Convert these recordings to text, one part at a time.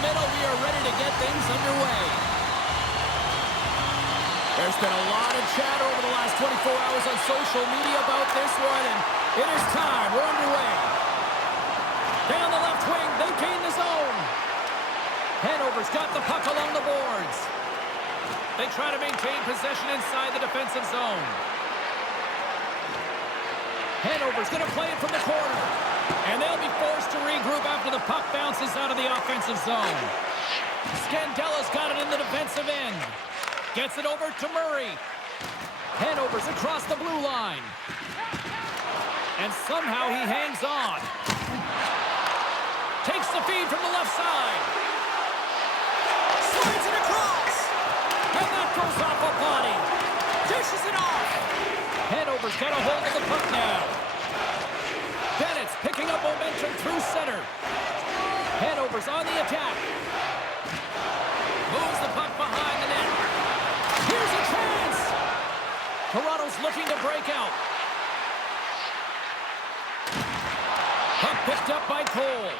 the middle. We are ready to get things underway. There's been a lot of chatter over the last 24 hours on social media about this one, and it is time. We're underway. Down the left wing, they gain the zone. Hanover's got the puck along the boards. They try to maintain possession inside the defensive zone. Hanover's going to play it from the corner. And they'll be forced to regroup after the puck bounces out of the offensive zone. Scandella's got it in the defensive end. Gets it over to Murray. Hanover's across the blue line. And somehow he hangs on. Takes the feed from the left side. Slides it across. And that goes off a body. Dishes it off. Hanover's got a hold of the puck now. Bennett's picking up momentum through center. Hanover's on the attack. Moves the puck behind the net. Here's a chance. Toronto's looking to break out. Puck picked up by Cole.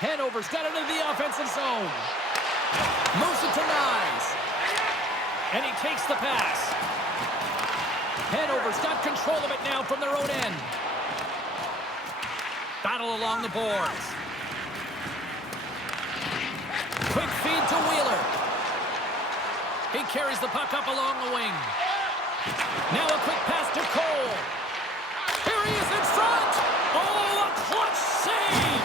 Hanover's got it into the offensive zone. Moves it to Nyes. And he takes the pass. Hanover's got control of it now from their own end. Battle along the boards. Quick feed to Wheeler. He carries the puck up along the wing. Now a quick pass to Cole. Here he is in front. Oh, a clutch save.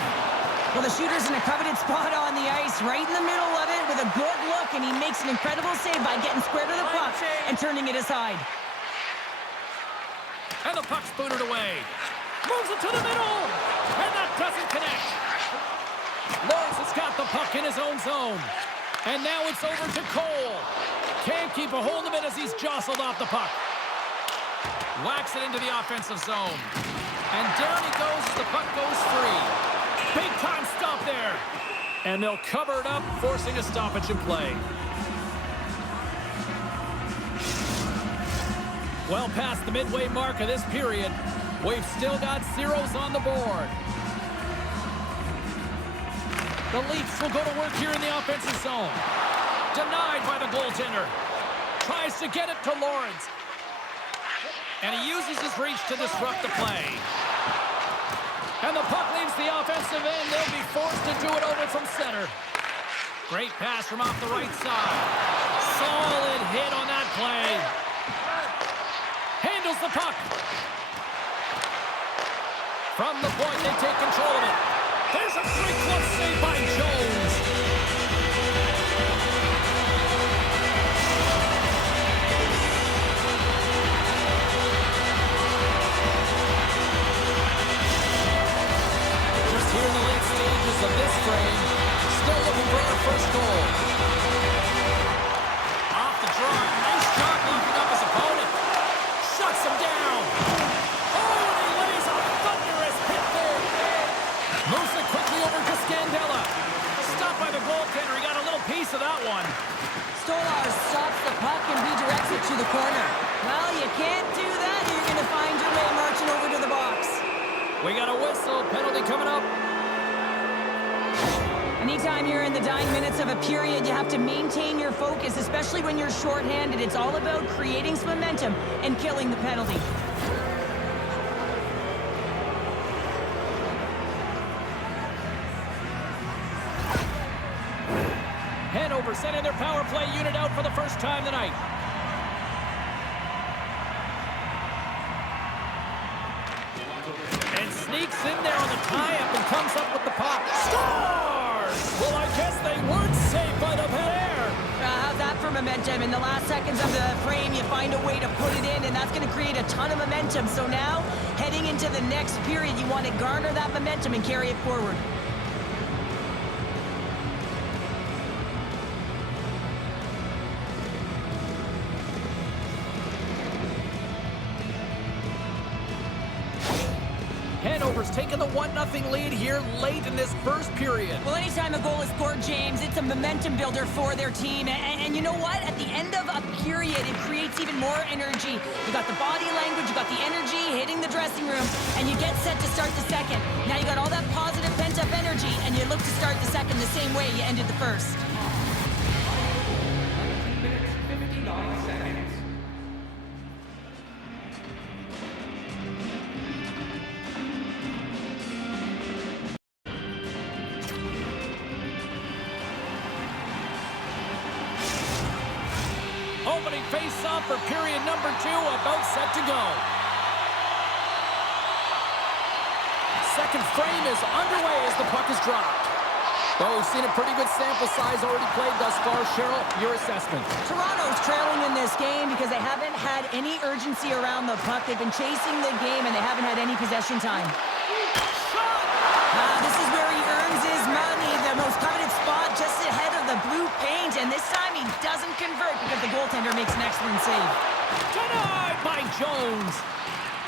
Well, the shooter's in a coveted spot on the ice, right in the middle of it with a good look, and he makes an incredible save by getting square to the puck and turning it aside. And the puck's booted away. Moves it to the middle. And that doesn't connect. Lawrence has got the puck in his own zone. And now it's over to Cole. Can't keep a hold of it as he's jostled off the puck. Whacks it into the offensive zone. And down he goes as the puck goes free. Big time stop there. And they'll cover it up, forcing a stoppage in play. Well past the midway mark of this period, we've still got zeros on the board. The Leafs will go to work here in the offensive zone. Denied by the goaltender. Tries to get it to Lawrence. And he uses his reach to disrupt the play. And the puck leaves the offensive end. They'll be forced to do it over from center. Great pass from off the right side. Solid hit on that play. Handles the puck. From the point, they take control of it. There's a great glove save by Jones. Just here in the late stages of this frame, still looking for our first goal. Off the draw, nice job locking up his opponent. Shuts him down. Oh, and he lays a thunderous hit there. Moves it quickly over to Scandella. Stopped by the goaltender. He got a little piece of that one. Stolar stops the puck and redirects it to the corner. Well, you can't do that. You're going to find your way marching over to the box. We got a whistle. Penalty coming up. Anytime you're in the dying minutes of a period, you have to maintain your focus, especially when you're shorthanded. It's all about creating some momentum and killing the penalty. Hanover sending their power play unit out for the first time tonight. And sneaks in there on the tie-up and comes up with the puck. Scores! Well, I guess they weren't safe by the pair. How's that for momentum? In the last seconds of the frame, you find a way to put it in, and that's going to create a ton of momentum. So now, heading into the next period, you want to garner that momentum and carry it forward. Stars taking the 1-0 lead here late in this first period. Well, anytime a goal is scored, James, it's a momentum builder for their team. And you know what? At the end of a period, it creates even more energy. You got the body language, you got the energy hitting the dressing room, and you get set to start the second. Now you got all that positive pent-up energy, and you look to start the second the same way you ended the first. 19 minutes, 59 seconds. Opening face-off for period number 2, about set to go. Second frame is underway as the puck is dropped. Well, we've seen a pretty good sample size already played thus far. Cheryl, your assessment. Toronto's trailing in this game because they haven't had any urgency around the puck. They've been chasing the game, and they haven't had any possession time. This is where he earns his money, the most coveted spot just ahead of the blue paint, and this time he doesn't convert because the goaltender makes an excellent save. Denied by Jones.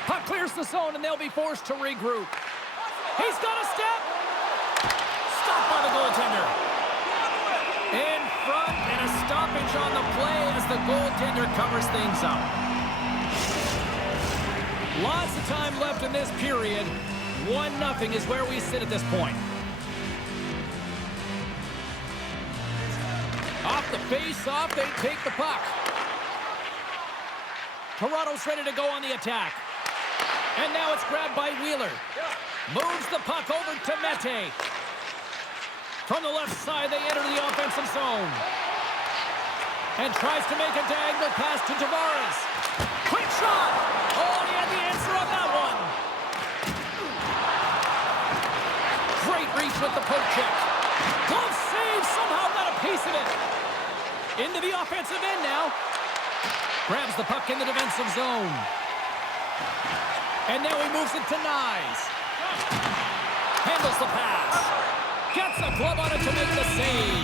Puck clears the zone, and they'll be forced to regroup. He's got a step. Stopped by the goaltender. In front, and a stoppage on the play as the goaltender covers things up. Lots of time left in this period. 1-0 is where we sit at this point. Off the face-off, they take the puck. Toronto's ready to go on the attack. And now it's grabbed by Wheeler. Moves the puck over to Mete. From the left side, they enter the offensive zone. And tries to make a diagonal pass to Tavares. Quick shot! Oh, he had the answer on that one. Great reach with the poke check. Glove save, somehow got a piece of it. Into the offensive end now. Grabs the puck in the defensive zone. And now he moves it to Nyes. Handles the pass. Gets a glove on it to make the save.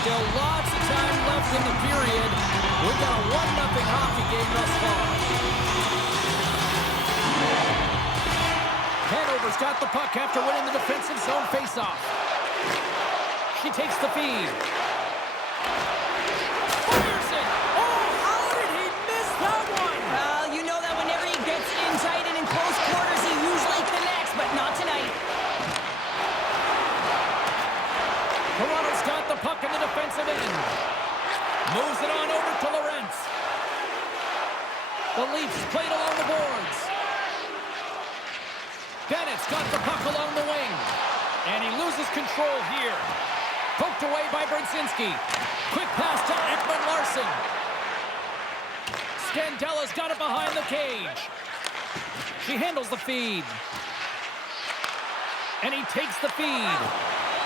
Still lots of time left in the period. We've got a 1-0 hockey game thus far. Hanover's got the puck after winning the defensive zone faceoff. She takes the feed. Fires it! Oh, how did he miss that one? Well, you know that whenever he gets in tight and in close quarters, he usually connects, but not tonight. Toronto's got the puck in the defensive end. Moves it on over to Lorentz. The Leafs played along the boards. Bennett's got the puck along the wing. And he loses control here. Poked away by Brzezinski. Quick pass to Ekman-Larsson. Scandella's got it behind the cage. She handles the feed. And he takes the feed.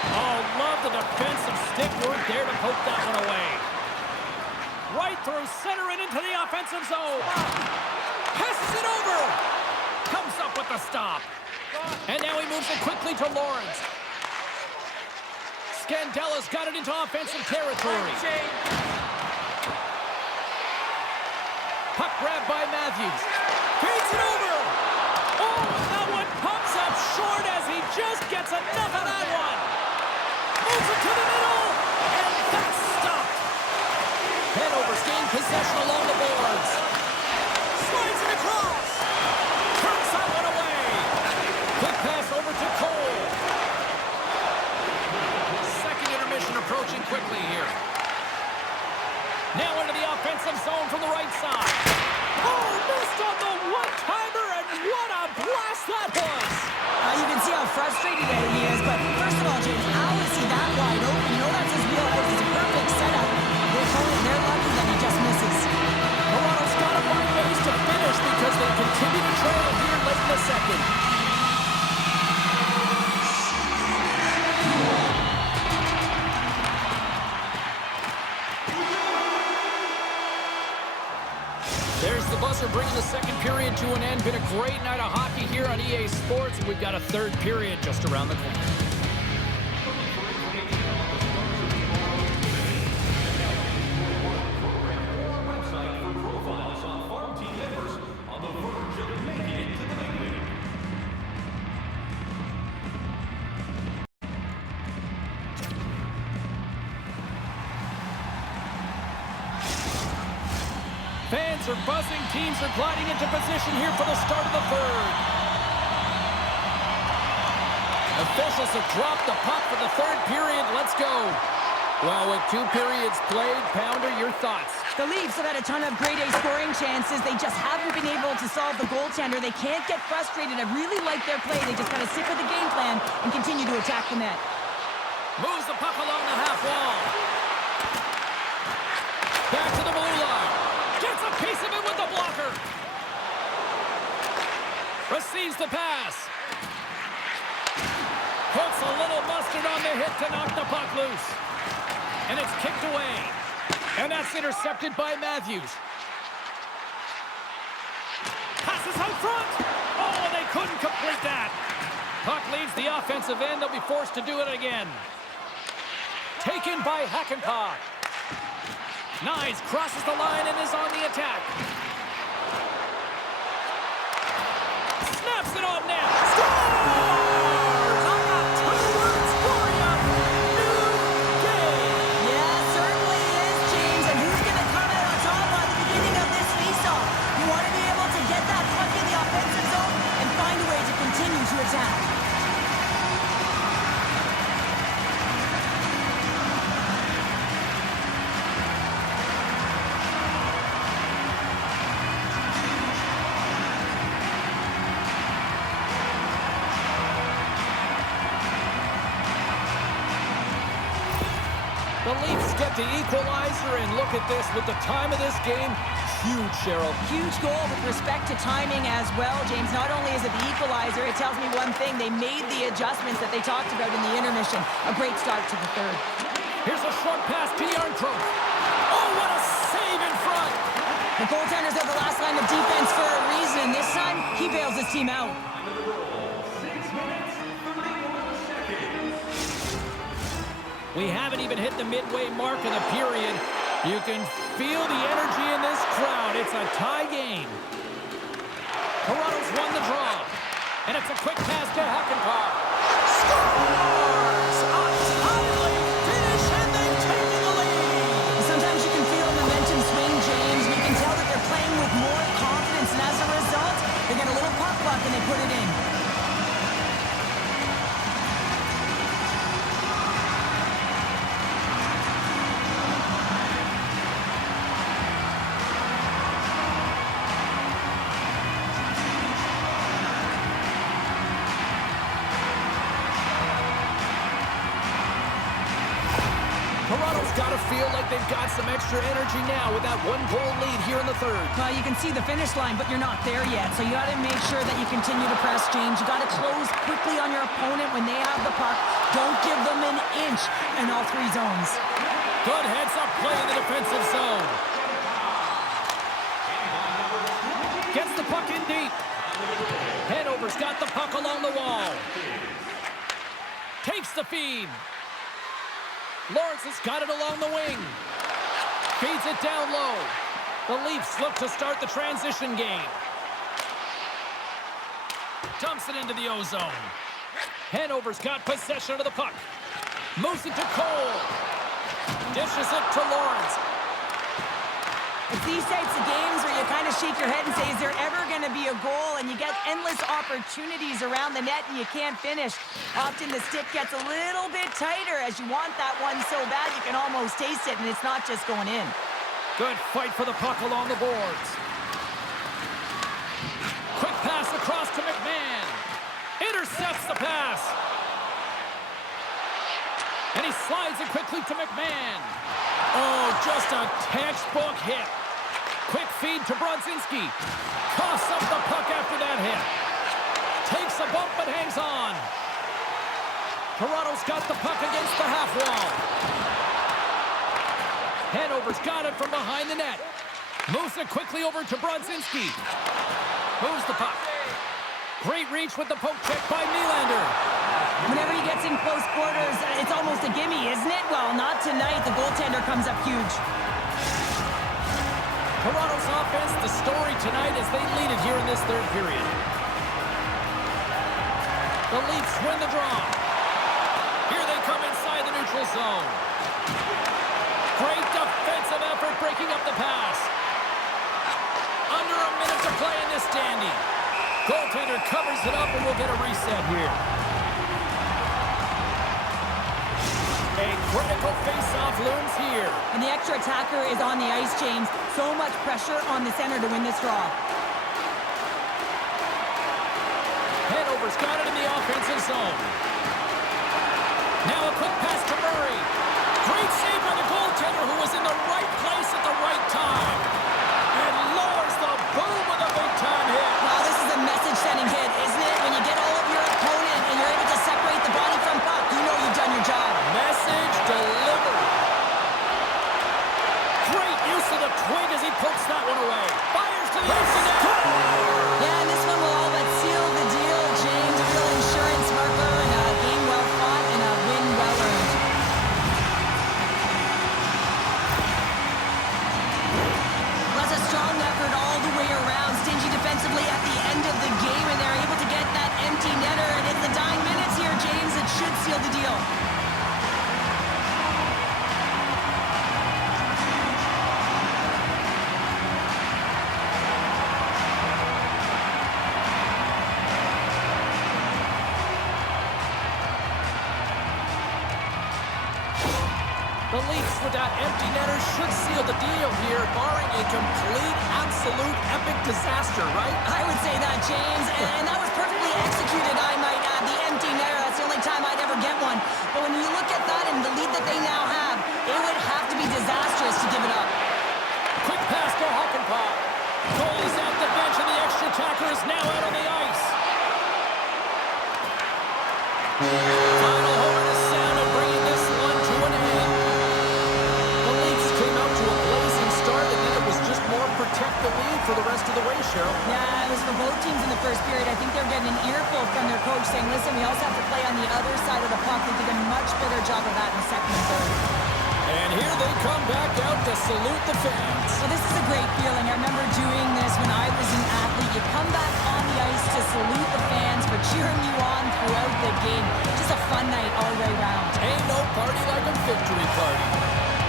Oh, love the defensive stick work there to poke that one away. Right through center and into the offensive zone. Passes it over. Comes up with the stop. And now he moves it quickly to Lawrence. Scandella's got it into offensive territory. Puck grabbed by Matthews. Feeds it over. Oh, that one comes up short as he just gets enough of that one. Moves it to the middle. And that's stopped. Hanover's gained possession along the boards. Slides it across. Turns that one away. Quick pass over to Cole. Second intermission approaching quickly here. Now into the offensive zone from the right side. Oh, missed on the one-timer, and what a blast that was! You can see how frustrated he is, but first of all, James, how is he that wide open? You know that's his wheelhouse. It's a perfect setup. The opponent, they're lucky that he just misses. Toronto's got to find ways to finish because they continue to trail here late in the second. There's the buzzer bringing the second period to an end. Been a great night of hockey here on EA Sports, and we've got a third period just around the corner. Website for profiles on Leafs are buzzing. Teams are gliding into position here for the start of the third. Officials have dropped the puck for the third period. Let's go. Well, with 2 periods played, Pounder, your thoughts? The Leafs have had a ton of grade A scoring chances. They just haven't been able to solve the goaltender. They can't get frustrated. I really like their play. They just got to stick with the game plan and continue to attack the net. Moves the puck along the half wall. Back to the blue line. Gets a piece of it with the blocker. Receives the pass. Puts a little mustard on the hit to knock the puck loose. And it's kicked away. And that's intercepted by Matthews. Passes out front. Oh, they couldn't complete that. Puck leaves the offensive end. They'll be forced to do it again. Taken by Hakanpää. Nyes crosses the line and is on the attack. Snaps it on net. Scores! On a two-word story of new game. Yeah, certainly is, James. And who's going to come out on top at the beginning of this faceoff? You want to be able to get that puck in the offensive zone and find a way to continue to attack. The Leafs get the equalizer, and look at this with the time of this game. Huge, Cheryl. Huge goal with respect to timing as well, James. Not only is it the equalizer, it tells me one thing. They made the adjustments that they talked about in the intermission. A great start to the third. Here's a short pass to Yarncroke. Oh, what a save in front! The goaltenders are the last line of defense for a reason. This time, he bails his team out. We haven't even hit the midway mark of the period. You can feel the energy in this crowd. It's a tie game. Toronto's won the draw. And it's a quick pass to Hakanpää. Scores! A timely finish, and they've taken the lead. Sometimes you can feel momentum swing, James, and you can tell that they're playing with more confidence. And as a result, they get a little puck luck and they put it in. Toronto's got to feel like they've got some extra energy now with that 1-goal lead here in the third. Well, you can see the finish line, but you're not there yet. So you got to make sure that you continue to press, James. You got to close quickly on your opponent when they have the puck. Don't give them an inch in all 3 zones. Good heads-up play in the defensive zone. Gets the puck in deep. Hanover's got the puck along the wall. Takes the feed. Lawrence has got it along the wing. Feeds it down low. The Leafs look to start the transition game. Dumps it into the O-zone. Hanover's got possession of the puck. Moves it to Cole. Dishes it to Lawrence. It's these types of games where you kind of shake your head and say, is there ever going to be a goal? And you get endless opportunities around the net and you can't finish. Often the stick gets a little bit tighter as you want that one so bad you can almost taste it, and it's not just going in. Good fight for the puck along the boards. Quick pass across to McMahon. Intercepts the pass. And he slides it quickly to McMahon. Oh, just a textbook hit. Quick feed to Brodzinski. Coughs up the puck after that hit. Takes a bump but hangs on. Toronto's got the puck against the half wall. Hanover's got it from behind the net. Moves it quickly over to Brodzinski. Moves the puck. Great reach with the poke check by Nylander. Whenever he gets in close quarters, it's almost a gimme, isn't it? Well, not tonight. The goaltender comes up huge. Toronto's offense, the story tonight as they lead it here in this third period. The Leafs win the draw. Here they come inside the neutral zone. Great defensive effort breaking up the pass. under a minute to play in this dandy. Goaltender covers it up, and we'll get a reset here. A critical face-off looms here. And the extra attacker is on the ice, James. So much pressure on the center to win this draw. Hanover's got it in the offensive zone. Now a quick pass to Murray. Great save by the goaltender, who was in the right place at the right time. And lowers the boom with a big-time hit. Wow, this is a message-sending hit, isn't it? When you get all of your opponent and you're able to separate the body from puck, you know you've done your job. Message delivered. Great use of the twig as he pokes that one away. Fires to the empty net. Yeah, and this one will all but seal the deal, James. A real insurance marker and a game well fought and a win well earned. That's a strong effort all the way around. Stingy defensively at the end of the game, and they're able to get that empty netter. And in the dying minutes here, James, it should seal the deal. The Leafs with that empty netter should seal the deal here, barring a complete, absolute, epic disaster, right? I would say that, James, and that was perfectly executed, I might add. The empty netter, that's the only time I'd ever get one. But when you look at that and the lead that they now have, it would have to be disastrous to give it up. Quick pass to Hockenpah. Goalie's at the bench, and the extra attacker is now out on the ice. Final horn is sounded, bringing this one to an end. The Leafs came out to a blazing start, and then it was just more protect the lead for the rest of the way, Cheryl. Yeah, it was for both teams in the first period. I think they're getting an earful from their coach saying, listen, we also have to play on the other side of the puck. They did a much better job of that in the second and third. And here they come back out to salute the fans. Well, this is a great feeling. I remember doing this when I was an athlete. You come back on the ice to salute the fans for cheering you on throughout the game. Just a fun night all the way around. Ain't no party like a victory party.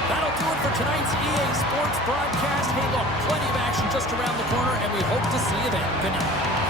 That'll do it for tonight's EA Sports broadcast. Hey, look, plenty of action just around the corner, and we hope to see you then. Good night.